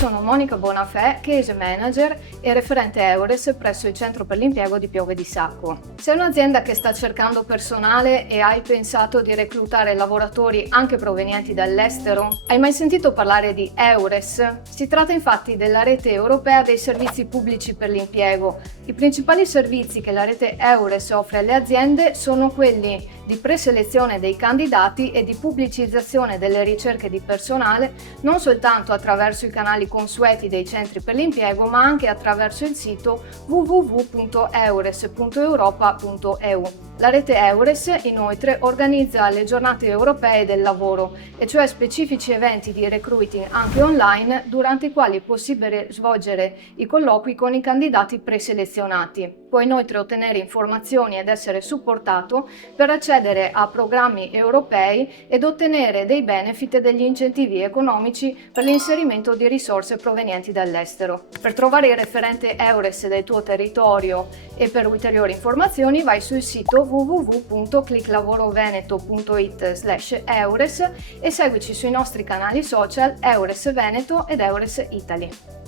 sono Monica Bonafè, Case Manager e referente Eures presso il Centro per l'Impiego di Piove di Sacco. Sei un'azienda che sta cercando personale e hai pensato di reclutare lavoratori anche provenienti dall'estero? Hai mai sentito parlare di Eures? Si tratta infatti della rete europea dei servizi pubblici per l'impiego. I principali servizi che la rete Eures offre alle aziende sono quelli di preselezione dei candidati e di pubblicizzazione delle ricerche di personale, non soltanto attraverso i canali consueti dei centri per l'impiego, ma anche attraverso il sito www.eures.europa.eu. La rete Eures inoltre organizza le giornate europee del lavoro, e cioè specifici eventi di recruiting anche online, durante i quali è possibile svolgere i colloqui con i candidati preselezionati. Puoi inoltre ottenere informazioni ed essere supportato per accedere a programmi europei ed ottenere dei benefit e degli incentivi economici per l'inserimento di risorse provenienti dall'estero. Per trovare il referente Eures del tuo territorio e per ulteriori informazioni vai sul sito www.clicklavorovEneto.it/Eures e seguici sui nostri canali social Eures Veneto ed Eures Italy.